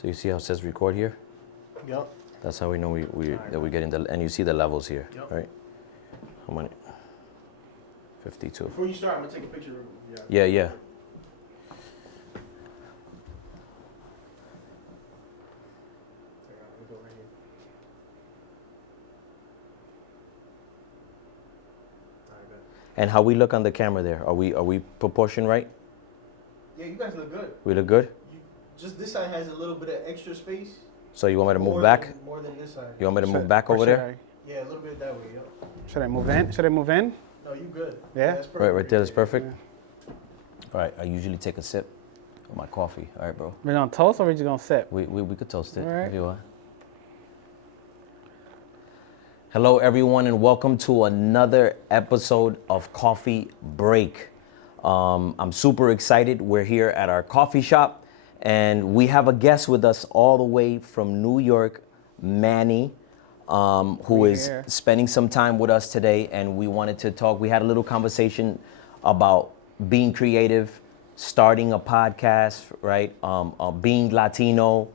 So you see how it says record here? Yep. That's how we know that we're getting the, and you see the levels here, right? How many? 52. Before you start, I'm gonna take a picture of you. Yeah. Alright, we'll go right here. Alright, good. And how we look on the camera there? Are we proportion right? Yeah, you guys look good. We look good? Just this side has a little bit of extra space. So you want me to move back? More than this side. You want me to move back over there? Yeah, a little bit that way, yep. Should I move in? Should I move in? No, you good. Yeah? That's perfect. Right there, that's perfect? Yeah. All right, I usually take a sip of my coffee. All right, bro. We're gonna toast or we're just gonna sip? We could toast it All right. if you want. Hello, everyone, and welcome to another episode of Coffee Break. I'm super excited. We're here at our coffee shop, and we have a guest with us all the way from New York, Manny, who is spending some time with us today, and we wanted to talk. We had a little conversation about being creative, starting a podcast, right? Being Latino,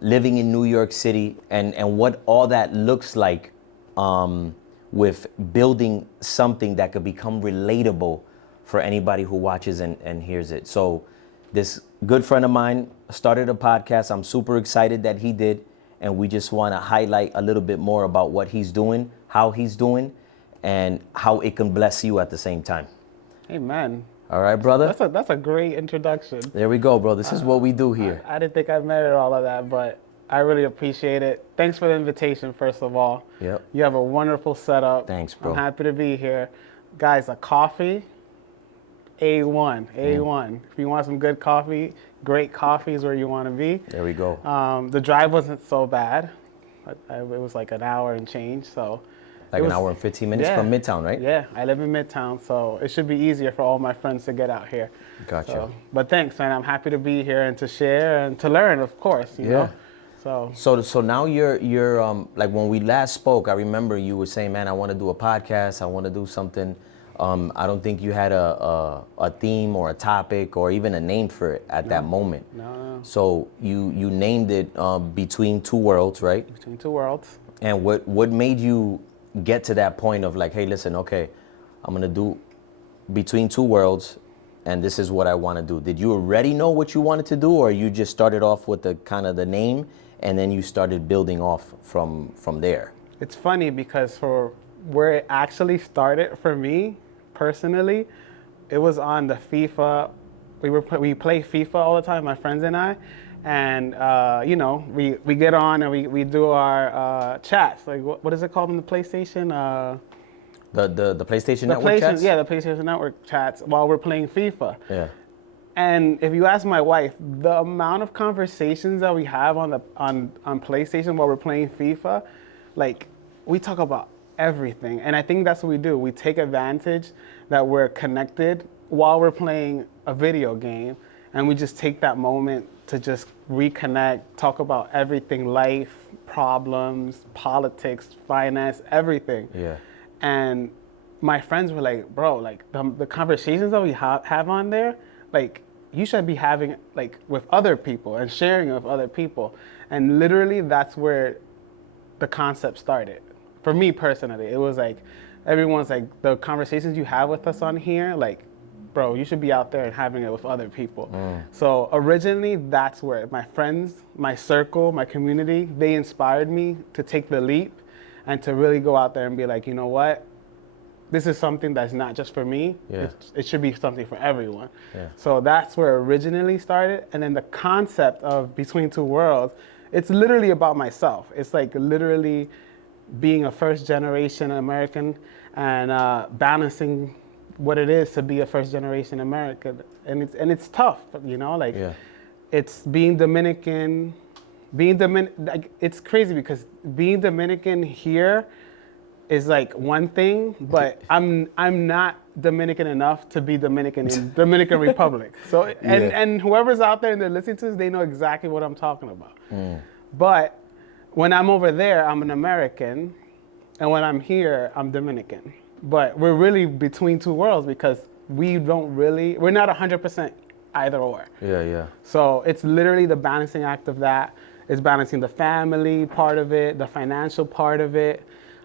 living in New York City, and what all that looks like with building something that could become relatable for anybody who watches and hears it. So this good friend of mine started a podcast. I'm super excited that he did. And we just want to highlight a little bit more about what he's doing, how he's doing, and how it can bless you at the same time. Amen. All right, brother? That's a great introduction. There we go, bro. This is what we do here. I didn't think I merited all of that, but I really appreciate it. Thanks for the invitation, first of all. Yep. You have a wonderful setup. Thanks, bro. I'm happy to be here. Guys, a coffee, A1, A1. If you want some good coffee, great coffee is where you want to be. There we go. The drive wasn't so bad. It was like an hour and change, so. Like an hour and 15 minutes from Midtown, right? Yeah, I live in Midtown, so it should be easier for all my friends to get out here. Gotcha. So, but thanks, man. I'm happy to be here and to share and to learn, of course. You know? So now you're like when we last spoke, I remember you were saying, man, I want to do a podcast. I want to do something. I don't think you had a theme or a topic or even a name for it at that moment. No. So you named it Between Two Worlds, right? Between Two Worlds. And what made you get to that point of like, hey, listen, okay, I'm gonna do Between Two Worlds, and this is what I want to do. Did you already know what you wanted to do, or you just started off with the kind of the name, and then you started building off from there? It's funny because for where it actually started for me personally, it was on the FIFA. We play FIFA all the time, my friends and I, and you know, we get on and we do our chats. Like what is it called on the PlayStation? The PlayStation Network chats? Yeah, the PlayStation Network chats while we're playing FIFA. Yeah. And if you ask my wife, the amount of conversations that we have on PlayStation while we're playing FIFA, like we talk about everything. And I think that's what we do. We take advantage that we're connected while we're playing a video game, and we just take that moment to just reconnect, talk about everything, life, problems, politics, finance, everything. Yeah. And my friends were like, bro, like the conversations that we have on there, like you should be having like with other people and sharing it with other people. And literally that's where the concept started. For me personally, it was like, everyone's like, the conversations you have with us on here, like, bro, you should be out there and having it with other people. So originally, that's where my friends, my circle, my community, they inspired me to take the leap and to really go out there and be like, you know what? This is something that's not just for me. Yeah. It should be something for everyone. Yeah. So that's where it originally started. And then the concept of Between Two Worlds, it's literally about myself. It's like literally being a first generation American and balancing what it is to be a first generation American. And it's tough, you know, like it's being Dominican, like it's crazy because being Dominican here is like one thing, but I'm not Dominican enough to be Dominican in Dominican Republic. So and whoever's out there and they're listening to this, they know exactly what I'm talking about. But when I'm over there, I'm an American, and when I'm here, I'm Dominican. But we're really between two worlds because we're not 100% either or. Yeah, yeah. So it's literally the balancing act of that. It's balancing the family part of it, the financial part of it,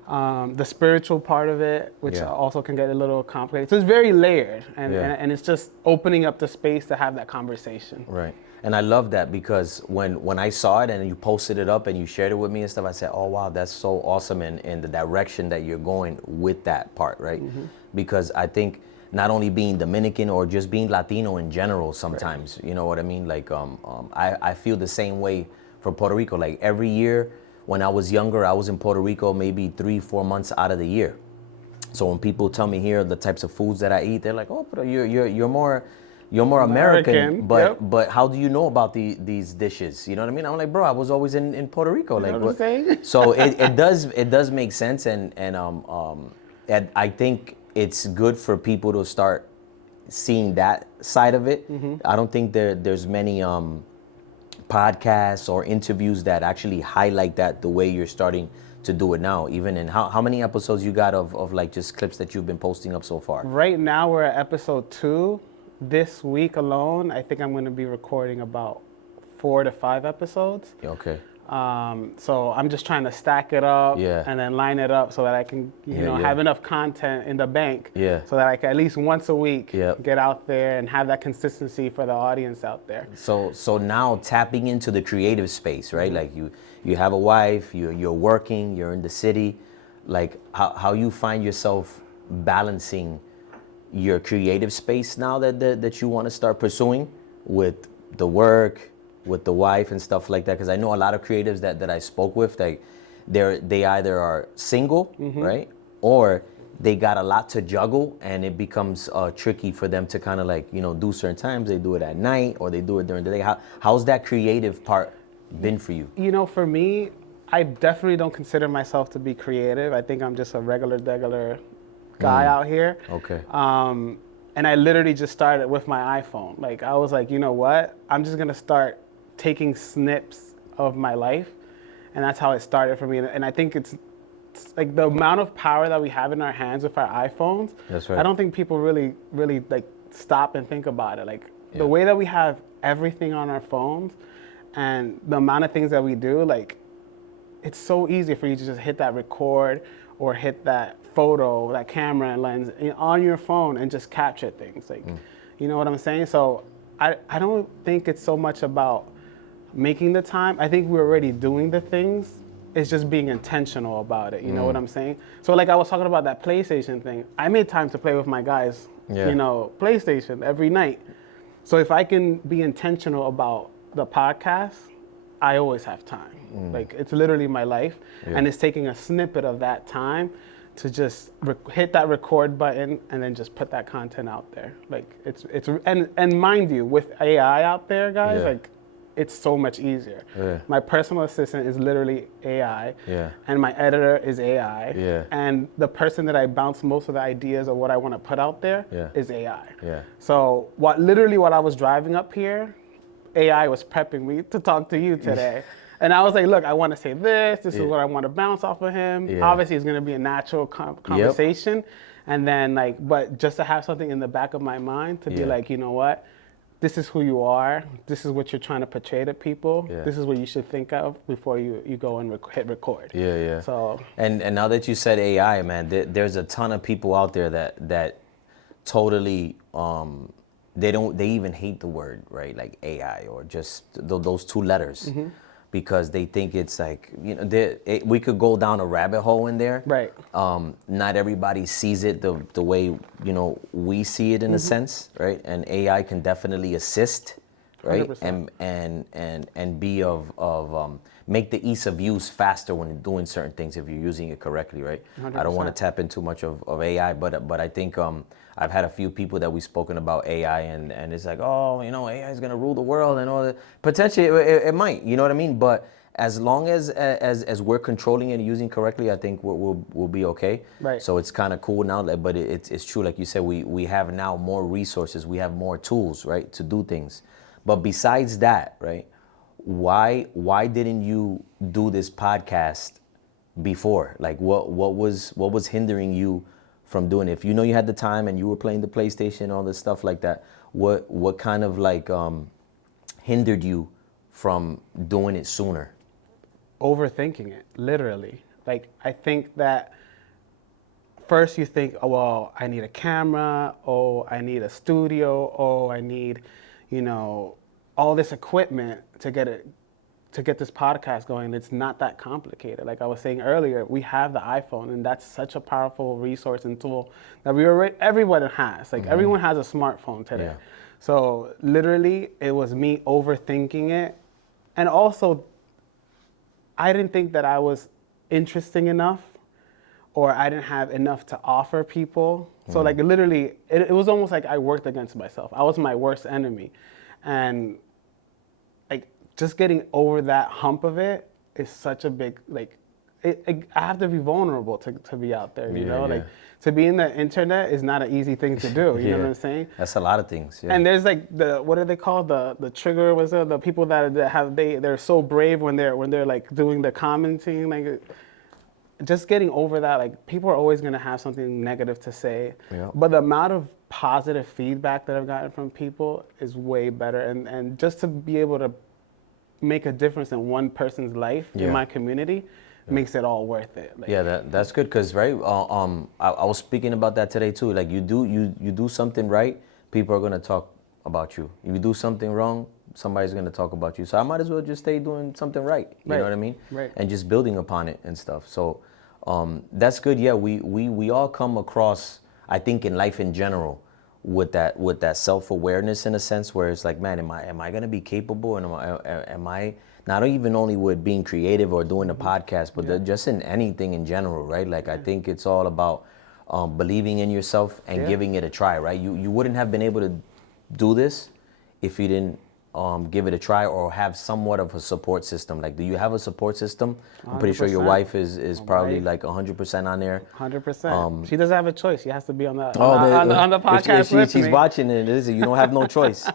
the spiritual part of it, which Yeah. also can get a little complicated. So it's very layered, and, Yeah. and it's just opening up the space to have that conversation. Right. And I love that because when I saw it and you posted it up and you shared it with me and stuff, I said, oh, wow, that's so awesome in the direction that you're going with that part, right? Because I think not only being Dominican or just being Latino in general sometimes, you know what I mean? Like, I feel the same way for Puerto Rico. Like every year when I was younger, I was in Puerto Rico maybe 3-4 months out of the year. So when people tell me here the types of foods that I eat, they're like, oh, but you're more American, yep. but how do you know about these dishes? You know what I mean? I'm like, bro, I was always in Puerto Rico. You Like, know what I'm saying? so it does make sense, and I think it's good for people to start seeing that side of it. I don't think there's many podcasts or interviews that actually highlight that the way you're starting to do it now. Even in how many episodes you got of like just clips that you've been posting up so far? Right now we're at episode 2. This week alone, I think I'm going to be recording about 4 to 5 episodes. Okay. So I'm just trying to stack it up Yeah. and then line it up so that I can, Yeah. have enough content in the bank. Yeah. So that I can at least once a week Yep. get out there and have that consistency for the audience out there. So now tapping into the creative space, right? Like you have a wife, you're working, you're in the city. Like how you find yourself balancing your creative space now that you want to start pursuing with the work, with the wife and stuff like that? Because I know a lot of creatives that I spoke with, like they either are single, right, or they got a lot to juggle, and it becomes tricky for them to kind of like do certain times. They do it at night or they do it during the day. How's that creative part been for you? For me, I definitely don't consider myself to be creative. I think I'm just a regular guy out here. Okay. And I literally just started with my iPhone. Like I was like, you know what? I'm just gonna start taking snips of my life, and that's how it started for me. And I think it's like the amount of power that we have in our hands with our iPhones. That's right. I don't think people really like stop and think about it. Like Yeah. the way that we have everything on our phones, and the amount of things that we do, like it's so easy for you to just hit that record or hit that photo, that camera lens on your phone and just capture things. Like, you know what I'm saying? So I don't think it's so much about making the time. I think we're already doing the things. It's just being intentional about it. You know what I'm saying? So like I was talking about that PlayStation thing. I made time to play with my guys, Yeah. PlayStation every night. So if I can be intentional about the podcast, I always have time. Like it's literally my life, and it's taking a snippet of that time to just hit that record button and then just put that content out there. Like it's and mind you, with AI out there, guys, Yeah. like it's so much easier. Yeah. My personal assistant is literally AI, Yeah. and my editor is AI, Yeah. and the person that I bounce most of the ideas of what I want to put out there Yeah. is AI. Yeah. So what I was driving up here, AI was prepping me to talk to you today. And I was like, look, I want to say this is Yeah. what I want to bounce off of him. Yeah. Obviously, it's going to be a natural conversation. And then but just to have something in the back of my mind to be Yeah. like, you know what? This is who you are. This is what you're trying to portray to people. Yeah. This is what you should think of before you go and hit record. Yeah, yeah. So And now that you said AI, man, there's a ton of people out there that totally they even hate the word, right? Like AI or just those two letters. Because they think it's like, we could go down a rabbit hole in there. Right. Not everybody sees it the way, we see it in a sense, right? And AI can definitely assist, right? 100%. And be of make the ease of use faster when you're doing certain things if you're using it correctly, right? I don't want to 100%. tap in too much of AI, but I think I've had a few people that we've spoken about AI and it's like, oh, AI is gonna rule the world and all that. Potentially it might, you know what I mean? But as long as we're controlling it and using correctly, I think we'll be okay. Right. So it's kind of cool now, but it's true, like you said, we have now more resources, we have more tools, right, to do things. But besides that, right, why didn't you do this podcast before? Like what was hindering you from doing it? If you had the time and you were playing the PlayStation, all this stuff like that, what kind of like hindered you from doing it sooner? Overthinking it, literally. Like, I think that first you think, oh, well, I need a camera, oh, I need a studio, oh, I need, you know, all this equipment to get this podcast going. It's not that complicated. Like I was saying earlier, we have the iPhone, and that's such a powerful resource and tool that everyone has. Like everyone has a smartphone today. Yeah. So literally, it was me overthinking it, and also I didn't think that I was interesting enough, or I didn't have enough to offer people. So like literally, it was almost like I worked against myself. I was my worst enemy, and like just getting over that hump of it is such a big like. I have to be vulnerable to be out there, you know. Yeah. Like to be in the internet is not an easy thing to do. You know what I'm saying? That's a lot of things. Yeah. And there's like what are they called? The trigger was the people that have they're so brave when they're like doing the commenting, like just getting over that. Like people are always gonna have something negative to say, Yeah. but the amount of positive feedback that I've gotten from people is way better, and just to be able to make a difference in one person's life in my community makes it all worth it. Like, Yeah, that's good because right. I was speaking about that today too. Like you do something right, people are gonna talk about you. If you do something wrong, somebody's gonna talk about you. So I might as well just stay doing something right. You know what I mean? Right. And just building upon it and stuff. So that's good. Yeah, we all come across, I think, in life in general, with that self-awareness in a sense, where it's like, man, am I gonna be capable, and am I not even only with being creative or doing a podcast, but just in anything in general, right? Like I think it's all about believing in yourself and giving it a try, right? You wouldn't have been able to do this if you didn't give it a try or have somewhat of a support system. Like, do you have a support system? I'm pretty sure your 100%. wife is probably like 100% on there. 100%. She doesn't have a choice. She has to be on the on the If podcast with she's me. watching it, you don't have no choice.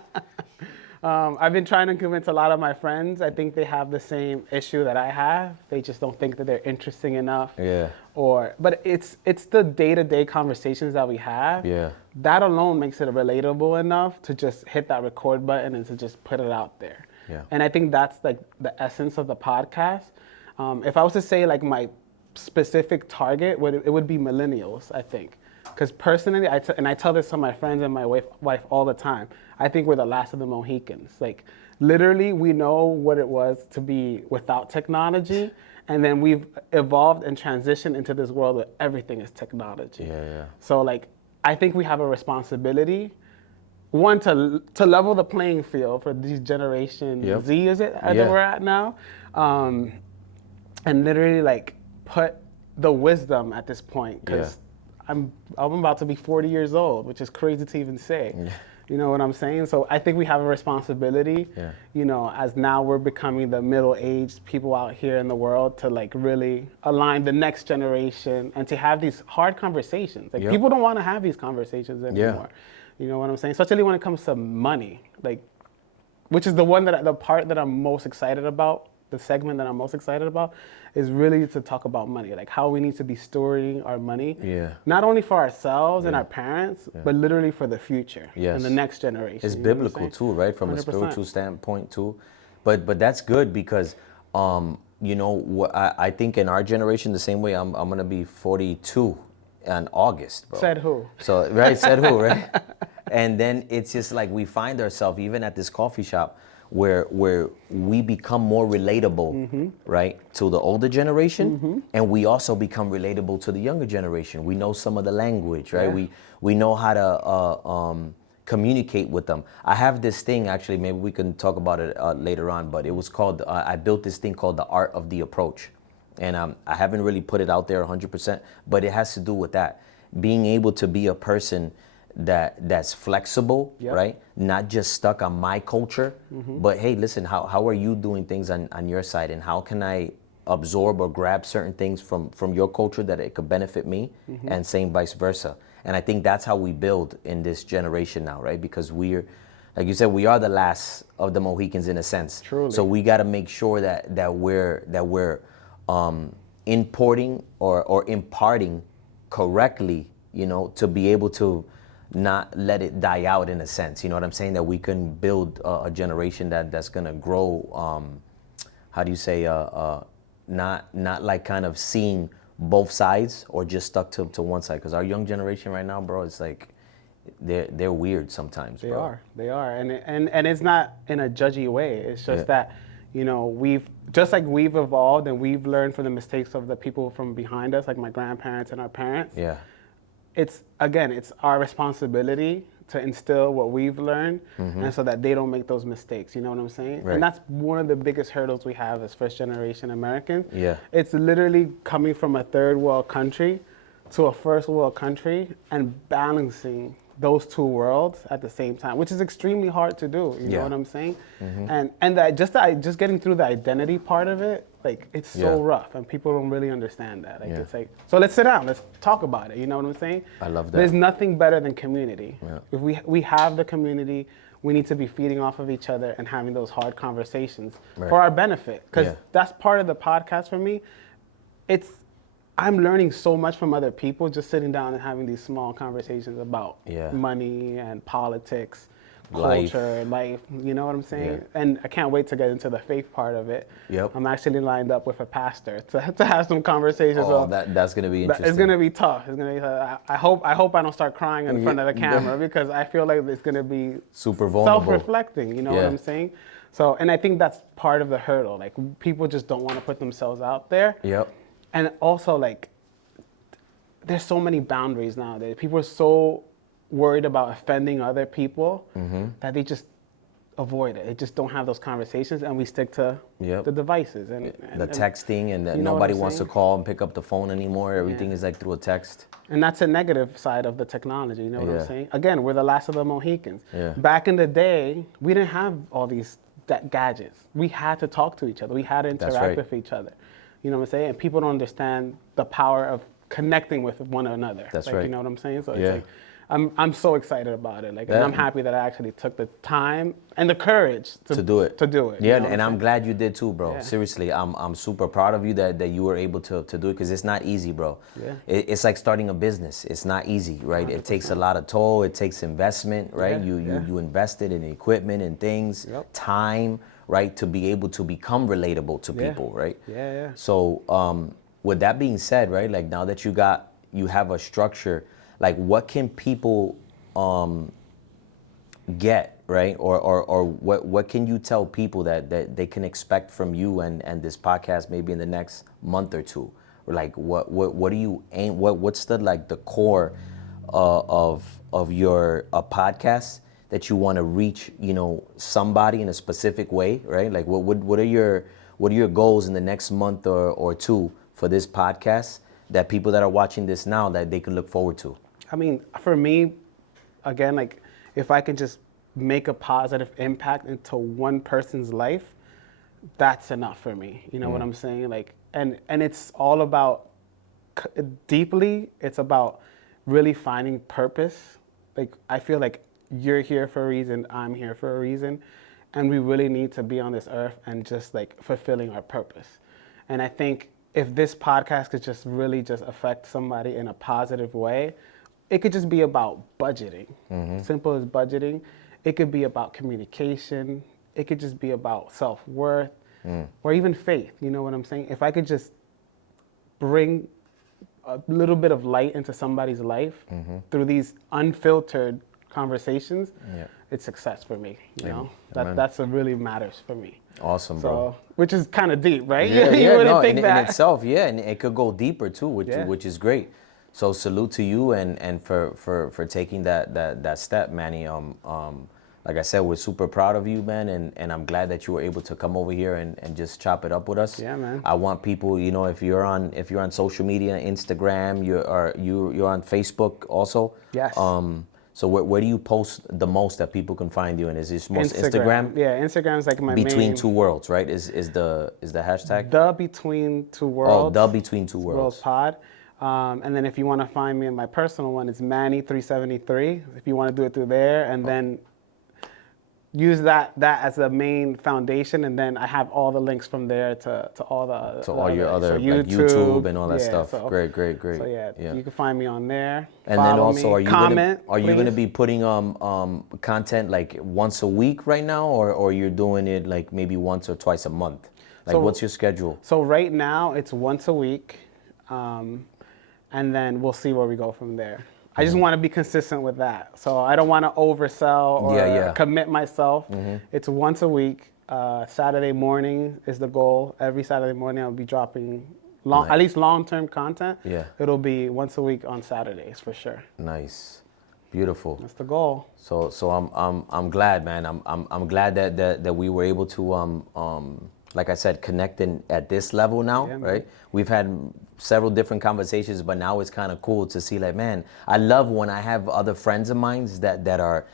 I've been trying to convince a lot of my friends. I think they have the same issue that I have. They just don't think that they're interesting enough. Yeah. But it's the day-to-day conversations that we have. Yeah. That alone makes it relatable enough to just hit that record button and to just put it out there. Yeah. And I think that's like the essence of the podcast. If I was to say like my specific target, it would be millennials, I think. Because personally, I tell this to my friends and my wife all the time, I think we're the last of the Mohicans. Like, literally, we know what it was to be without technology, and then we've evolved and transitioned into this world where everything is technology. Yeah. So, like, I think we have a responsibility, one, to level the playing field for these Generation Z, is it, that we're at now? And literally, like, put the wisdom at this point, because I'm about to be 40 years old, which is crazy to even say. Yeah. You know what I'm saying? So I think we have a responsibility, you know, as now we're becoming the middle-aged people out here in the world, to like really align the next generation and to have these hard conversations. Like people don't want to have these conversations anymore. You know what I'm saying? Especially when it comes to money, like, which is the part that I'm most excited about. The segment that I'm most excited about is really to talk about money, like how we need to be storing our money, not only for ourselves and our parents, but literally for the future and the next generation. It's biblical too, right? From 100%. A spiritual standpoint too. But that's good because, you know, I think in our generation, the same way I'm gonna be 42 in August, bro. Said who? So right, said who, right? And then it's just like we find ourselves even at this coffee shop, where we become more relatable, right, to the older generation, and we also become relatable to the younger generation. We know some of the language, right? We know how to communicate with them. I have this thing, actually, maybe we can talk about it later on, but it was called, I built this thing called the art of the approach. And I haven't really put it out there 100%, but it has to do with that. Being able to be a person that's flexible, right? Not just stuck on my culture, but hey, listen, how are you doing things on your side, and how can I absorb or grab certain things from your culture that it could benefit me, and same vice versa. And I think that's how we build in this generation now, right? Because we're, like you said, we are the last of the Mohicans in a sense. Truly. So we got to make sure that we're importing or imparting correctly, you know, to be able to not let it die out in a sense. You know what I'm saying? That we can build a generation that's gonna grow. How do you say? Not like kind of seeing both sides or just stuck to one side. Because our young generation right now, bro, it's like they're weird sometimes. They bro. are, and it's not in a judgy way. It's just that, you know, we've evolved and we've learned from the mistakes of the people from behind us, like my grandparents and our parents. Yeah. It's our responsibility to instill what we've learned, and so that they don't make those mistakes. You know what I'm saying? Right. And that's one of the biggest hurdles we have as first generation Americans. Yeah. It's literally coming from a third world country to a first world country and balancing those two worlds at the same time, which is extremely hard to do. You know what I'm saying? And that just getting through the identity part of it, like it's so rough, and people don't really understand that. Like it's like, so let's sit down, let's talk about it. You know what I'm saying? I love that. There's nothing better than community. Yeah. If we have the community, we need to be feeding off of each other and having those hard conversations for our benefit. Because that's part of the podcast for me. I'm learning so much from other people just sitting down and having these small conversations about money and politics, culture, life. You know what I'm saying? Yeah. And I can't wait to get into the faith part of it. Yep. I'm actually lined up with a pastor to have some conversations. Oh, that's gonna be interesting. It's gonna be tough. It's gonna be. I hope I don't start crying in front of the camera because I feel like it's gonna be super vulnerable, self-reflecting. You know what I'm saying? So, and I think that's part of the hurdle. Like people just don't want to put themselves out there. Yep. And also, like, there's so many boundaries nowadays. People are so worried about offending other people that they just avoid it. They just don't have those conversations, and we stick to the devices and the texting, and that you know nobody what I'm wants to saying? call and pick up the phone anymore. Everything is like through a text. And that's a negative side of the technology. You know what I'm saying? Again, we're the last of the Mohicans. Yeah. Back in the day, we didn't have all these gadgets. We had to talk to each other. We had to interact with each other. You know what I'm saying? And people don't understand the power of connecting with one another. That's like, right. You know what I'm saying? So it's like, I'm so excited about it. Like, and I'm happy that I actually took the time and the courage to do it. Yeah, and I'm glad you did too, bro. Seriously, I'm super proud of you that you were able to do it, because it's not easy, bro. Yeah. It's like starting a business. It's not easy, right? 100%. It takes a lot of toll. It takes investment, right? You invested in equipment and things, time, right, to be able to become relatable to people, right? Yeah. So with that being said, right, like now that you have a structure, like what can people get, right? Or what can you tell people that they can expect from you and this podcast maybe in the next month or two? Or like what do you aim, what's the core of your podcast that you want to reach, you know, somebody in a specific way, right? Like what are your goals in the next month or two for this podcast that people that are watching this now that they can look forward to? I mean, for me, again, like if I can just make a positive impact into one person's life, that's enough for me. You know what I'm saying? Like, and it's all about deeply, it's about really finding purpose. Like, I feel like you're here for a reason, I'm here for a reason, and we really need to be on this earth and just like fulfilling our purpose. And I think if this podcast could just really just affect somebody in a positive way, it could just be about budgeting, simple as budgeting. It could be about communication. It could just be about self-worth or even faith. You know what I'm saying? If I could just bring a little bit of light into somebody's life through these unfiltered conversations, it's success for me. You know, that's what really matters for me. Awesome, bro. Which is kind of deep, right? Yeah, you wouldn't think in that. itself, and it could go deeper too, which is great. So salute to you and for taking that step, Manny. Like I said, we're super proud of you, man, and I'm glad that you were able to come over here and just chop it up with us. Yeah, man. I want people, you know, if you're on social media, Instagram, you're on Facebook also. Yes. So where do you post the most that people can find you? And is this most Instagram? Yeah, Instagram's like my Between main. Two Worlds, right? Is the hashtag? TheBetweenTwoWorlds. TheBetweenTwoWorlds. Pod. And then if you want to find me in my personal one, it's Manny373. If you want to do it through there, and then use that as the main foundation, and then I have all the links from there to all To all your other, so like YouTube and all that yeah, stuff. So, Great. So yeah, you can find me on there. And then Follow also, me, are you comment, gonna please. be putting content like once a week right now, or you're doing it like maybe once or twice a month? Like, So- what's your schedule? So right now it's once a week, and then we'll see where we go from there. I just want to be consistent with that. So I don't want to oversell or Yeah. commit myself. It's once a week. Saturday morning is the goal. Every Saturday morning I'll be dropping at least long-term content. Yeah. It'll be once a week on Saturdays for sure. Nice, beautiful. That's the goal. So I'm glad, man. I'm glad that we were able to like I said, connecting at this level now, Yeah, man. right? We've had several different conversations, but now it's kind of cool to see, like, man, I love when I have other friends of mine that are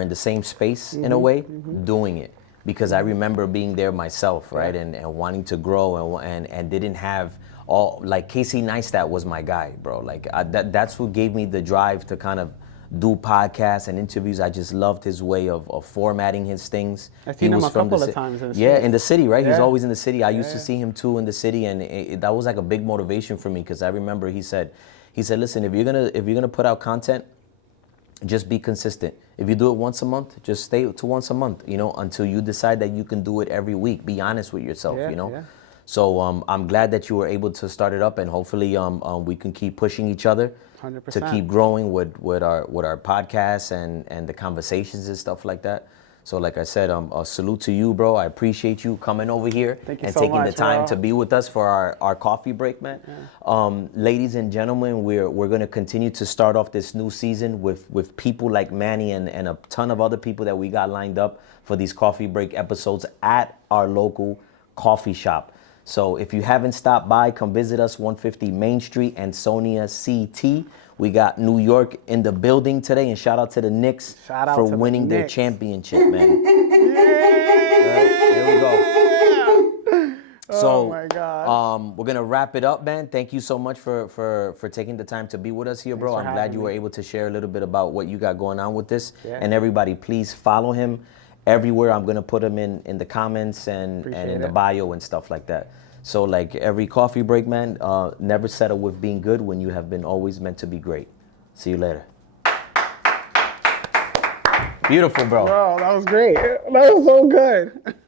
in the same space in a way, doing it. Because I remember being there myself, right, and wanting to grow and didn't have all, like Casey Neistat was my guy, bro. Like that's who gave me the drive to kind of do podcasts and interviews. I just loved his way of formatting his things. I've seen him a couple of times in the Yeah, city. in the city, right? He's Yeah. always in the city. I used to see him too in the city, and that was like a big motivation for me because I remember he said, listen, if you're gonna put out content, just be consistent. If you do it once a month, just stay to once a month, until you decide that you can do it every week. Be honest with yourself, Yeah. So I'm glad that you were able to start it up, and hopefully we can keep pushing each other 100%. to keep growing with our podcasts and the conversations and stuff like that. So like I said, a salute to you, bro. I appreciate you coming over here Thank you and so taking much, the time bro. to be with us for our coffee break, man. Ladies and gentlemen, we're gonna continue to start off this new season with people like Manny and a ton of other people that we got lined up for these coffee break episodes at our local coffee shop. So if you haven't stopped by, come visit us, 150 Main Street, Ansonia, CT. We got New York in the building today, and shout out to the Knicks Shout out for to the winning their Knicks. championship, man. Right, there we go. So, Oh my God. we're gonna wrap it up, man. Thank you so much for taking the time to be with us here, bro. for I'm glad having you were me. able to share a little bit about what you got going on with this. Yeah. And everybody, please follow him everywhere. I'm gonna put him in the comments and in Appreciate the it. bio and stuff like that. So like every coffee break, man, never settle with being good when you have been always meant to be great. See you later. Beautiful, bro. Bro, that was great. That was so good.